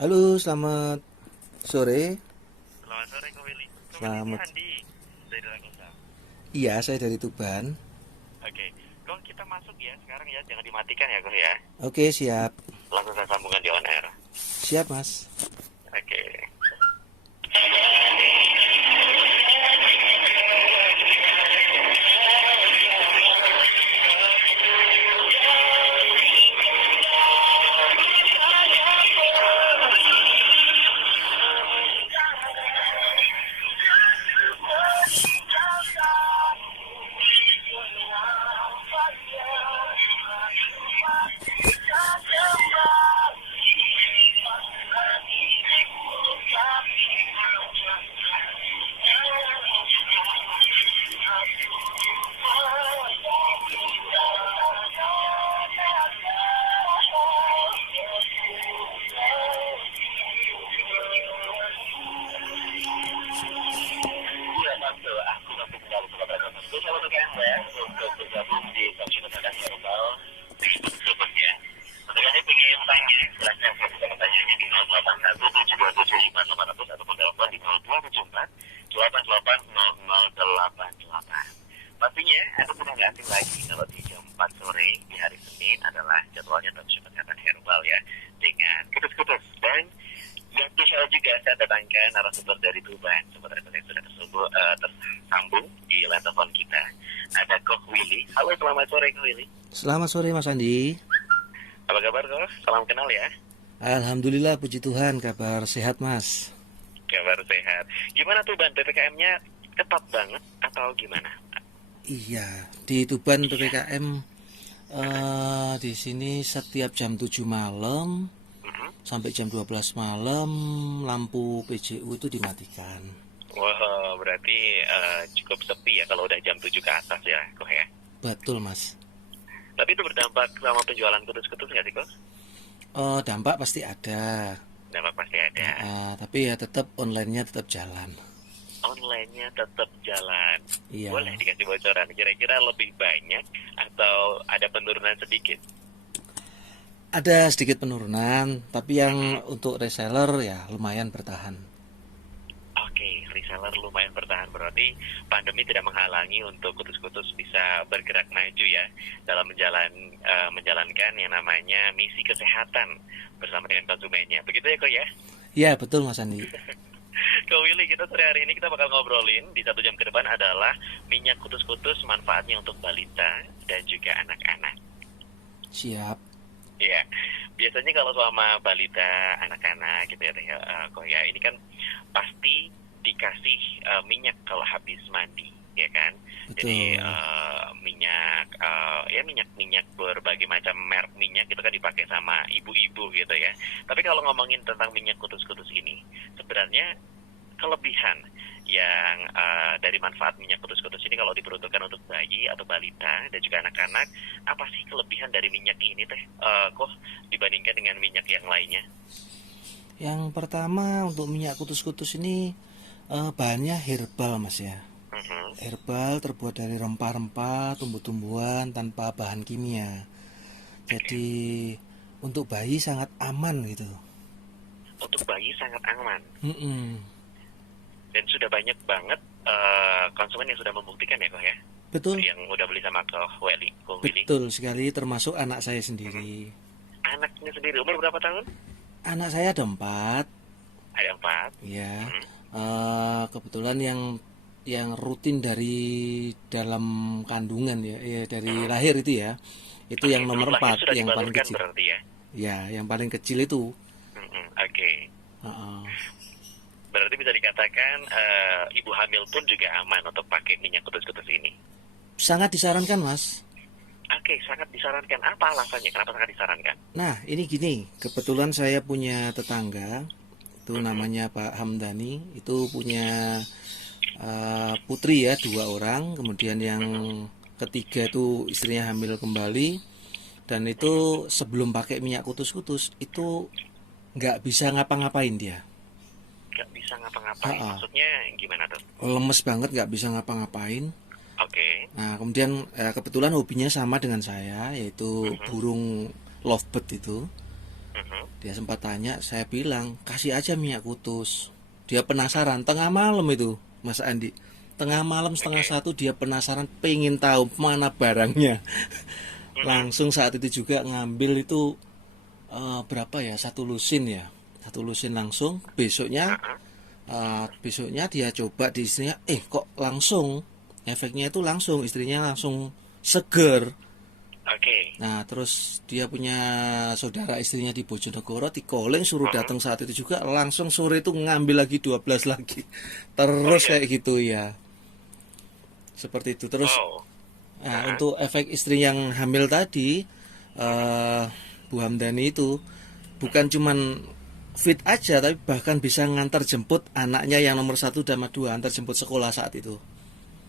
Halo, selamat sore. Selamat sore Ko Willy. Ko Willy ini Selamat. Handi dari Ragusa. Iya, saya dari Tuban. Oke, Ko kita masuk ya sekarang ya, jangan dimatikan ya Ko ya. Oke, siap. Langsung saya sambungan di on air. Siap, Mas. Oke. Iya, Tante. Aku nanti tinggal ke Batam. Terus saya untuk Anda untuk bergabung di Stasiun Tenaga Herbal di Tersebut ya. Untuk Anda ingin tanya, silahkan saya bisa bertanya di 0817275800 ataupun telepon di 0274 Pastinya, Anda sudah nggak asing lagi kalau di jam 4 sore di hari Senin adalah jadwalnya Stasiun Kesehatan Herbal ya. Dengan kutus-kutus dan yang spesial juga saya datangkan narasumber dari Tuban. Sebenarnya yang sudah tersambung di line telepon kita. Ada Koh Willy. Halo, selamat sore Koh Willy. Selamat sore, Mas Andi. Apa kabar Koh? Salam kenal ya. Alhamdulillah, puji Tuhan, kabar sehat, Mas. Kabar sehat. Gimana Tuban? PPKM-nya ketat banget atau gimana? Iya, di Tuban Iya. PPKM di sini setiap jam 7 malam Mhm. sampai jam 12 malam lampu PJU itu dimatikan. Wah, berarti cukup sepi ya kalau udah jam 7 ke atas ya, Koh ya. Betul, Mas. Tapi itu berdampak sama penjualan kutus-kutus nggak sih, Koh? Dampak pasti ada. Dampak pasti ada. Tapi ya tetap online-nya tetap jalan. Online-nya tetap jalan. Iya. Boleh dikasih bocoran, kira-kira lebih banyak atau ada penurunan sedikit? Ada sedikit penurunan, tapi yang untuk reseller ya lumayan bertahan. Oke, reseller lumayan bertahan. Berarti pandemi tidak menghalangi untuk kutus-kutus bisa bergerak maju ya dalam menjalankan yang namanya misi kesehatan bersama dengan konsumennya. Begitu ya, kok ya? Ya, betul Mas Andi. Kak Willy, kita sore hari ini kita bakal ngobrolin di 1 jam ke depan adalah minyak kutus-kutus manfaatnya untuk balita dan juga anak-anak. Siap. Iya, biasanya kalau sama balita, anak-anak gitu ya, kok ya, ini kan pasti dikasih minyak kalau habis mandi, ya kan? Jadi Betul. minyak, ya minyak-minyak berbagai macam merek minyak itu kan dipakai sama ibu-ibu gitu ya. Tapi kalau ngomongin tentang minyak kutus-kutus ini, sebenarnya kelebihan yang dari manfaat minyak kutus-kutus ini kalau diperuntukkan untuk bayi atau balita dan juga anak-anak, apa sih kelebihan dari minyak ini teh kok dibandingkan dengan minyak yang lainnya? Yang pertama untuk minyak kutus-kutus ini bahannya herbal Mas ya. Mhm. Herbal terbuat dari rempah-rempah, tumbuh-tumbuhan tanpa bahan kimia. Oke. Jadi untuk bayi sangat aman gitu. Untuk bayi sangat aman Mm-mm. dan sudah banyak banget konsumen yang sudah membuktikan ya kok ya, Betul, yang udah beli sama kok Willy. betul sekali termasuk anak saya Mhm. sendiri. Anaknya sendiri umur berapa tahun? Anak saya ada 4. Ada 4. Ya, Mhm. kebetulan yang rutin dari dalam kandungan ya, ya dari Mhm. lahir itu Oke, yang sebelum nomor lahir 4, sudah yang paling dibalurkan kecil. berarti ya. Ya, yang paling kecil itu. Mhm. Oke. Heeh. Berarti bisa dikatakan ibu hamil pun juga aman untuk pakai minyak kutus-kutus ini. Sangat disarankan, Mas. Oke, sangat disarankan. Apa alasannya? Kenapa sangat disarankan? Nah, ini gini, kebetulan saya punya tetangga, itu Mhm. namanya Pak Hamdani, itu punya putri ya, 2 orang, kemudian yang Mhm. ketiga itu istrinya hamil kembali, dan itu Mhm. sebelum pakai minyak kutus-kutus itu nggak bisa ngapa-ngapain dia. Gak bisa ngapa-ngapain. Ha, Maksudnya gimana tuh? lemes banget nggak bisa ngapa-ngapain. Oke. Nah kemudian kebetulan hobinya sama dengan saya, yaitu Mhm. burung lovebird itu. Dia sempat tanya, saya bilang kasih aja minyak kutus. Dia penasaran, tengah malam itu Mas Andi, tengah malam setengah Oke. satu dia penasaran, pengen tahu mana barangnya. Mhm. Langsung saat itu juga ngambil itu, berapa ya, satu lusin ya, satu lusin langsung. Heeh. Besoknya dia coba di istrinya, kok langsung efeknya itu langsung, istrinya langsung seger. Oke. Nah, terus dia punya saudara istrinya di Bojonegoro, di Koleng, suruh Heeh. datang saat itu juga, langsung sore itu ngambil lagi 12 lagi. Oh Terus iya. kayak gitu ya. Seperti itu. Terus Wow. nah, Heeh. untuk efek istri yang hamil tadi, Mhm. eh Bu Hamdani itu bukan cuman fit aja, tapi bahkan bisa ngantar jemput anaknya yang nomor satu dan nomor dua, antar jemput sekolah saat itu.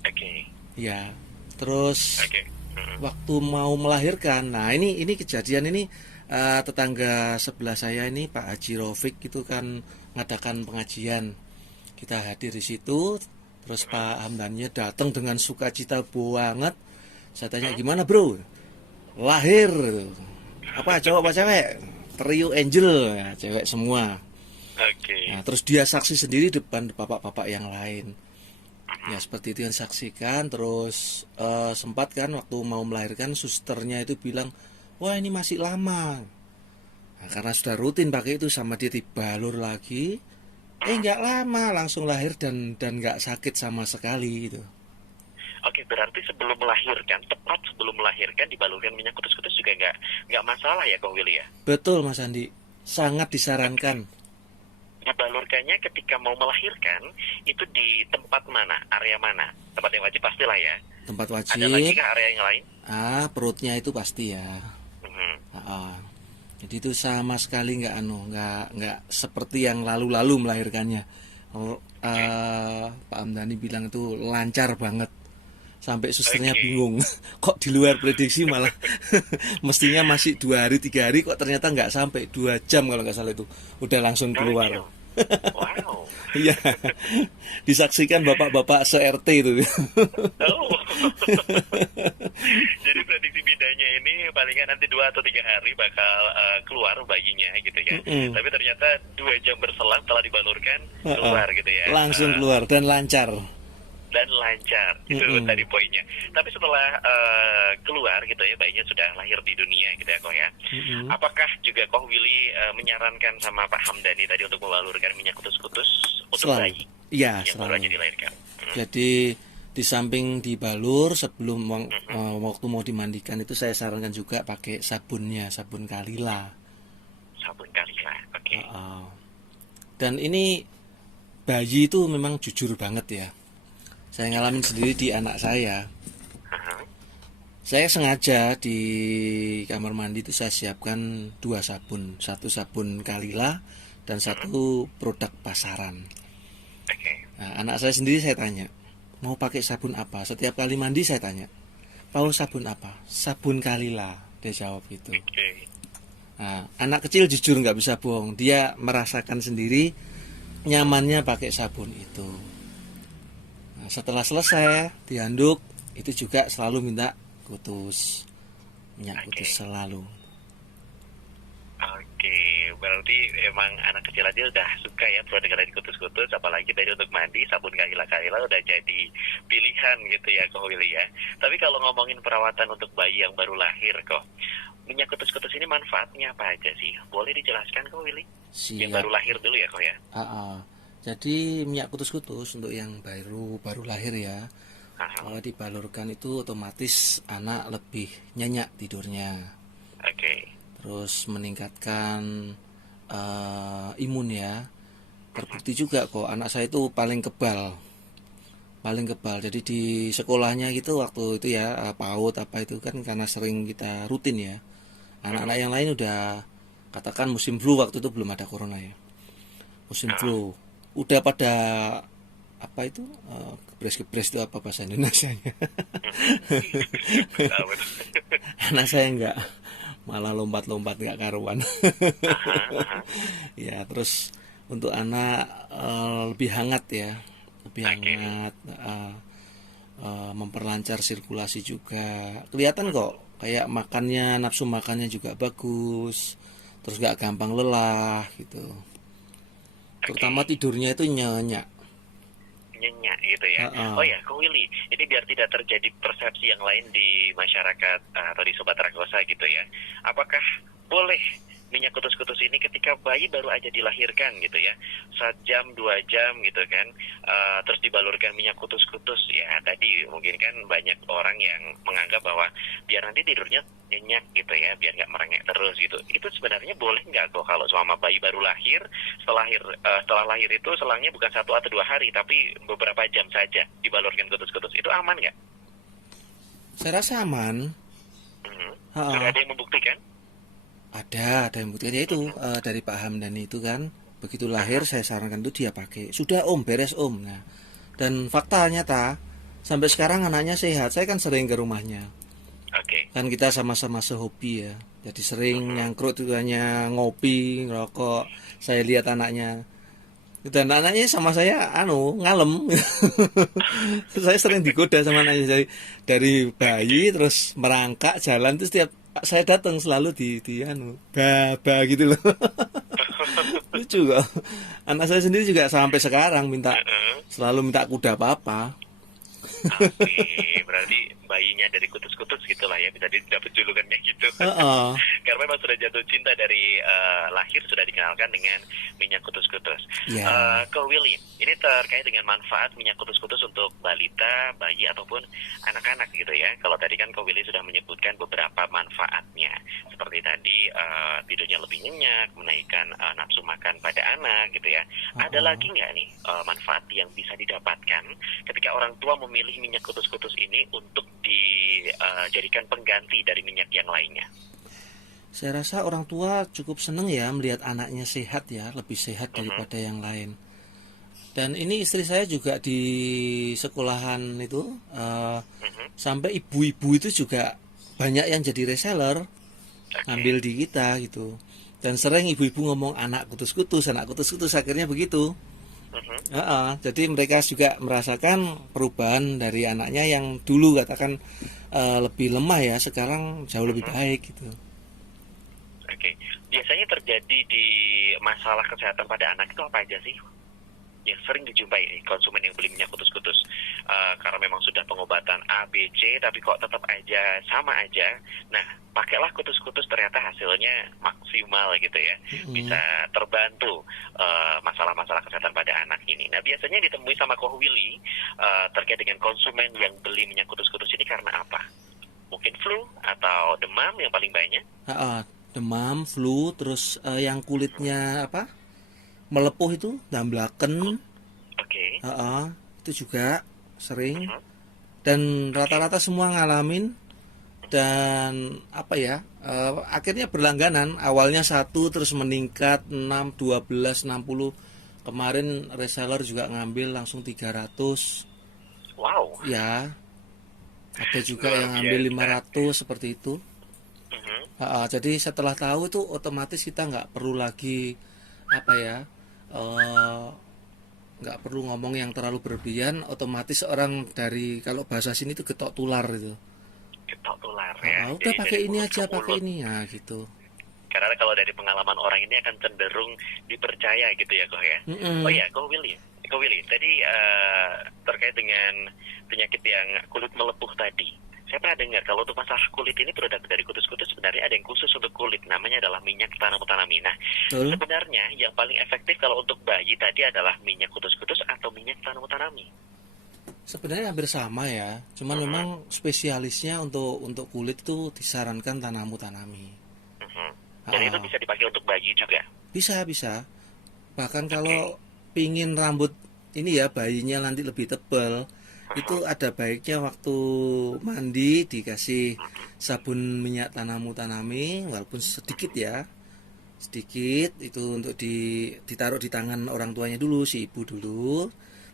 Oke. Ya, terus Oke. Mhm. waktu mau melahirkan, nah ini kejadian ini, tetangga sebelah saya ini Pak Haji Rofik itu kan ngadakan pengajian, kita hadir di situ. Terus Pak Hamdannya datang dengan sukacita banget. Saya tanya, Mhm. gimana bro, lahir apa, cowok apa cewek? Trio Angel ya, cewek semua. Nah, Oke. terus dia saksi sendiri depan bapak-bapak yang lain. Ya Mhm. seperti itu yang saksikan. Terus sempat kan waktu mau melahirkan, susternya itu bilang, wah ini masih lama. Nah, karena sudah rutin pakai itu, sama dia dibalur lagi. Mhm. Nggak lama langsung lahir dan nggak sakit sama sekali gitu. Oke, berarti sebelum melahirkan, tepat sebelum melahirkan dibalurkan minyak kutus-kutus juga nggak masalah ya, Kong Willy ya? Betul Mas Andi, sangat Oke. disarankan. Dibalurkannya ketika mau melahirkan itu di tempat mana, area mana? Tempat yang wajib pastilah ya. Tempat Ada lagi wajib. kah area yang lain? Perutnya itu pasti ya. Mhm. Ah, ah. Jadi itu sama sekali nggak seperti yang lalu-lalu melahirkannya. Oke. Pak Amdani bilang itu lancar banget, sampai susternya Oke. bingung. Kok di luar prediksi malah mestinya masih 2 hari 3 hari, kok ternyata nggak sampai 2 jam kalau nggak salah itu udah langsung Dua keluar. jam. Wow. Iya, disaksikan bapak-bapak se-RT itu. Oh. Jadi prediksi bidanya ini palingan nanti 2 atau 3 hari bakal keluar bayinya gitu ya. Mm-mm. Tapi ternyata 2 jam berselang setelah dibalurkan Heeh. keluar gitu ya. Langsung keluar dan lancar. Dan lancar itu Mm-mm. tadi poinnya. Tapi setelah keluar gitu ya, bayinya sudah lahir di dunia gitu ya, Kok ya. Mm-mm. Apakah juga Kok Willy menyarankan sama Pak Hamdani tadi untuk membalurkan minyak kutus-kutus untuk Selalu. bayi Iya, yang baru aja selalu. dilahirkan? Jadi di samping dibalur sebelum Mhm. waktu mau dimandikan itu, saya sarankan juga pakai sabunnya, sabun Kalila. Sabun Kalila, oke. Heeh. Dan ini bayi itu memang jujur banget ya. Saya ngalamin sendiri di anak saya. Aha. Saya sengaja di kamar mandi itu saya siapkan 2 sabun, satu sabun Kalila dan Mhm. satu produk pasaran. Oke. Nah, anak saya sendiri saya tanya, mau pakai sabun apa? Setiap kali mandi saya tanya, mau sabun apa? Sabun Kalila, dia jawab gitu. Oke. Nah, anak kecil jujur nggak bisa bohong, dia merasakan sendiri nyamannya pakai sabun itu. Nah, setelah selesai dianduk, itu juga selalu minta kutus, minyak kutus Oke. selalu. Oke, berarti emang anak kecil aja udah suka ya produk dari kutus-kutus, apalagi dari untuk mandi sabun Kalila-Kalila udah jadi pilihan gitu ya, Kok Willy ya. Tapi kalau ngomongin perawatan untuk bayi yang baru lahir, Kok, minyak kutus-kutus ini manfaatnya apa aja sih? Boleh dijelaskan, Kok Willy? Yang Siap. baru lahir dulu ya, Kok ya. Ah, ah. Jadi minyak kutus-kutus untuk yang baru baru lahir ya, Aha. kalau dibalurkan itu otomatis anak lebih nyenyak tidurnya. Oke. Terus meningkatkan imun ya. Terbukti juga kok, anak saya itu paling kebal. Jadi di sekolahnya gitu waktu itu ya, PAUD apa itu kan, karena sering kita rutin ya. Anak-anak Mhm. yang lain udah, katakan musim flu, waktu itu belum ada corona ya. Musim Aha. flu udah pada apa itu, gebres-gebres itu apa bahasa Indonesianya. Mhm. Tahu. Anak saya enggak, malah lompat-lompat nggak karuan. Aha. Aha. Ya, terus untuk anak lebih hangat ya, lebih Oke. hangat, memperlancar sirkulasi juga. Kelihatan kok, kayak makannya, nafsu makannya juga bagus. terus nggak gampang lelah gitu. Terutama tidurnya itu nyenyak. Nyenyak gitu ya. Heeh. Oh ya, Ko Willy, ini biar tidak terjadi persepsi yang lain di masyarakat atau di Sobat Ragosa gitu ya. Apakah boleh minyak kutus-kutus ini ketika bayi baru aja dilahirkan gitu ya, 1 jam 2 jam gitu kan, terus dibalurkan minyak kutus-kutus ya? Tadi mungkin kan banyak orang yang menganggap bahwa biar nanti tidurnya nyenyak gitu ya, biar nggak merengek terus gitu. Itu sebenarnya boleh nggak kok kalau selama bayi baru lahir, setelah lahir itu selangnya bukan 1 atau 2 hari, tapi beberapa jam saja dibalurkan kutus-kutus, itu aman nggak? Saya rasa aman. Mhm. Heeh. Sudah ada yang membuktikan? Ada yang buktinya itu dari Pak Hamdani itu kan, begitu lahir saya sarankan itu dia pakai. Sudah om, beres om. Nah, dan fakta nyata sampai sekarang anaknya sehat. Saya kan sering ke rumahnya. Oke. Kan kita sama-sama sehobi ya. Jadi sering nyangkrut itu hanya ngopi, ngerokok. Saya lihat anaknya. Dan anaknya sama saya ngalem. Saya sering digoda sama anaknya dari bayi terus merangkak jalan itu setiap saya datang selalu di baba gitu loh. Lucu kok. Anak saya sendiri juga sampai sekarang selalu minta kuda papa. Oke, berarti bayinya dari kutus-kutus gitulah ya, bisa dapat julukannya gitu. Heeh. Karena memang sudah jatuh cinta dari lahir, sudah dikenalkan dengan minyak kutus-kutus. Ya. Ke Willy, ini terkait dengan manfaat minyak kutus-kutus untuk balita, bayi ataupun anak-anak gitu ya. Kalau tadi kan Ko Willy sudah menyebutkan beberapa manfaatnya, seperti tadi tidurnya lebih nyenyak, menaikkan nafsu makan pada anak gitu ya. Ada lagi nggak nih manfaat yang bisa didapatkan ketika orang tua memilih minyak kutus-kutus ini untuk dijadikan pengganti dari minyak yang lainnya? Saya rasa orang tua cukup seneng ya melihat anaknya sehat ya, lebih sehat daripada yang lain. Dan ini istri saya juga di sekolahan itu sampai ibu-ibu itu juga banyak yang jadi reseller ngambil di kita gitu. Dan sering ibu-ibu ngomong anak kutus-kutus, akhirnya begitu. Jadi mereka juga merasakan perubahan dari anaknya yang dulu katakan lebih lemah ya, sekarang jauh lebih baik gitu. Oke, biasanya terjadi di masalah kesehatan pada anak itu apa aja sih yang sering dijumpai nih konsumen yang beli minyak kutus-kutus? Karena memang sudah pengobatan A, B, C, tapi kok tetap aja sama aja. Nah, pakailah kutus-kutus, ternyata hasilnya maksimal gitu ya, bisa terbantu masalah-masalah kesehatan pada anak ini. Nah, biasanya ditemui sama Ko Willy terkait dengan konsumen yang beli minyak kutus-kutus ini karena apa? Mungkin flu atau demam yang paling banyak? Demam, flu, terus yang kulitnya melepuh itu, damblaken. Oke. Itu juga sering. Dan rata-rata semua ngalamin. Dan akhirnya berlangganan. Awalnya 1 terus meningkat 6, 12, 60. Kemarin reseller juga ngambil langsung 300. Wow. Ya. Ada juga yang ngambil 500 seperti itu. Jadi setelah tahu itu otomatis kita nggak perlu lagi nggak perlu ngomong yang terlalu berlebihan. Otomatis orang dari, kalau bahasa sini itu getok tular gitu. Getok tular ya. Udah pakai ini aja, pakai ini ya gitu. Karena kalau dari pengalaman orang ini akan cenderung dipercaya gitu ya, Ko ya. Oh iya, Ko Willy, tadi terkait dengan penyakit yang kulit melepuh tadi, saya pernah dengar kalau untuk masalah kulit ini produk dari kutus-kutus sebenarnya ada yang khusus untuk kulit, namanya adalah minyak tanam-tanami. Nah, sebenarnya yang paling efektif kalau untuk bayi tadi adalah minyak kutus-kutus atau minyak tanam-tanami? Sebenarnya hampir sama ya, cuman memang spesialisnya untuk kulit itu disarankan tanam-tanami. Dan itu bisa dipakai untuk bayi juga? Bisa. Bahkan kalau pingin rambut ini ya bayinya nanti lebih tebal, itu ada baiknya waktu mandi dikasih sabun minyak tanami, walaupun sedikit ya, sedikit itu untuk ditaruh di tangan orang tuanya dulu, si ibu dulu,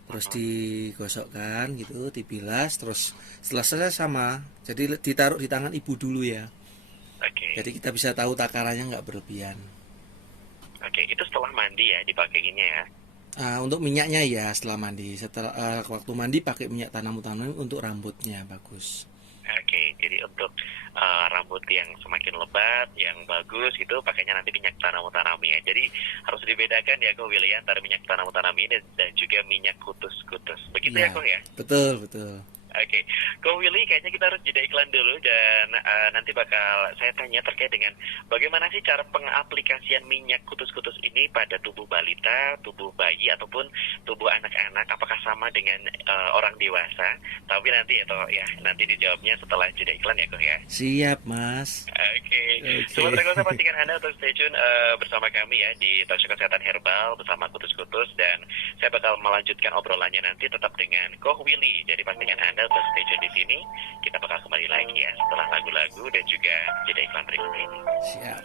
terus digosokkan gitu, dibilas, terus setelah selesai sama, jadi ditaruh di tangan ibu dulu ya. Jadi kita bisa tahu takarannya nggak berlebihan. Itu setelah mandi ya dipakainya ya? Untuk minyaknya ya setelah mandi. Setelah waktu mandi pakai minyak tanam-tanami, untuk rambutnya bagus. Jadi untuk rambut yang semakin lebat, yang bagus gitu, pakainya nanti minyak tanam utanami ya. Jadi harus dibedakan ya Ko Willy antara minyak tanam utanami dan juga minyak kutus-kutus. Begitu ya Iya, Ko ya? betul, betul. Oke, Ko Willy kayaknya kita harus jeda iklan dulu dan nanti bakal saya tanya terkait dengan bagaimana sih cara pengaplikasian minyak kutus-kutus ini pada tubuh balita, tubuh bayi ataupun tubuh anak-anak, apakah sama dengan orang dewasa? Tapi nanti nanti dijawabnya setelah jeda iklan ya Ko ya. Siap, Mas. Oke, Oke. Sobat Rekosa pastikan Anda untuk stay tune bersama kami ya di Talkshow Kesehatan Herbal bersama Kutus-Kutus dan saya bakal melanjutkan obrolannya nanti tetap dengan Ko Willy. Jadi pastikan Anda untuk stay tune di sini. Kita bakal kembali lagi ya setelah lagu-lagu dan juga jeda iklan berikut ini. Siap.